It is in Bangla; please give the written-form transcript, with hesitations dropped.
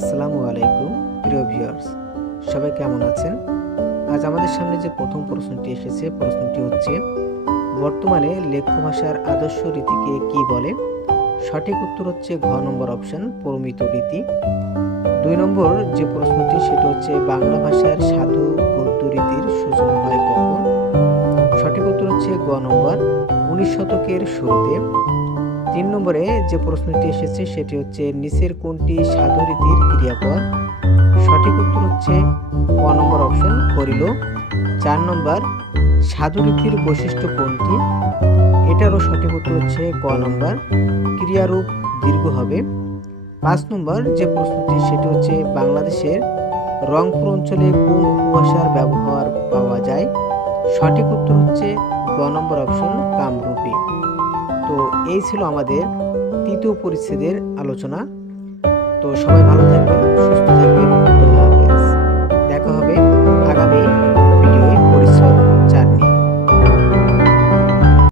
আসসালামু আলাইকুম প্রিয় ভিউয়ার্স, সবাই কেমন আছেন? আজ আমাদের সামনে যে প্রথম প্রশ্নটি এসেছে, প্রশ্নটি হচ্ছে বর্তমানে লেখ্য ভাষার আদর্শ রীতিকে কি বলে? সঠিক উত্তর হচ্ছে ঘ নম্বর অপশন, প্রমিত রীতি। 2 নম্বর যে প্রশ্নটি সেটা হচ্ছে বাংলা ভাষার সাধু গদ্য রীতির সূচনা হয় কখন? সঠিক উত্তর হচ্ছে গ নম্বর, 19 শতকের শুরুতে। 3 নম্বরে যে প্রশ্নটি এসেছে সেটি হচ্ছে নিচের কোনটি সাধু রীতির ক্রিয়াপদ? সঠিক উত্তর হচ্ছে ক নম্বর অপশন, করিল। 4 নম্বর, সাধু রীতির বৈশিষ্ট্য কোনটি? এটারও সঠিক উত্তর হচ্ছে ক নম্বর, ক্রিয়ারূপ দীর্ঘ হবে। 5 নম্বর যে প্রশ্নটি সেটি হচ্ছে বাংলাদেশের রংপুর অঞ্চলে কোন উপভাষার ব্যবহার পাওয়া যায়? সঠিক উত্তর হচ্ছে গ নম্বর অপশন, কামরূপী। তো এই ছিল আমাদের তৃতীয় পরিচ্ছেদের আলোচনা। তো সবাই ভালো থাকবেন।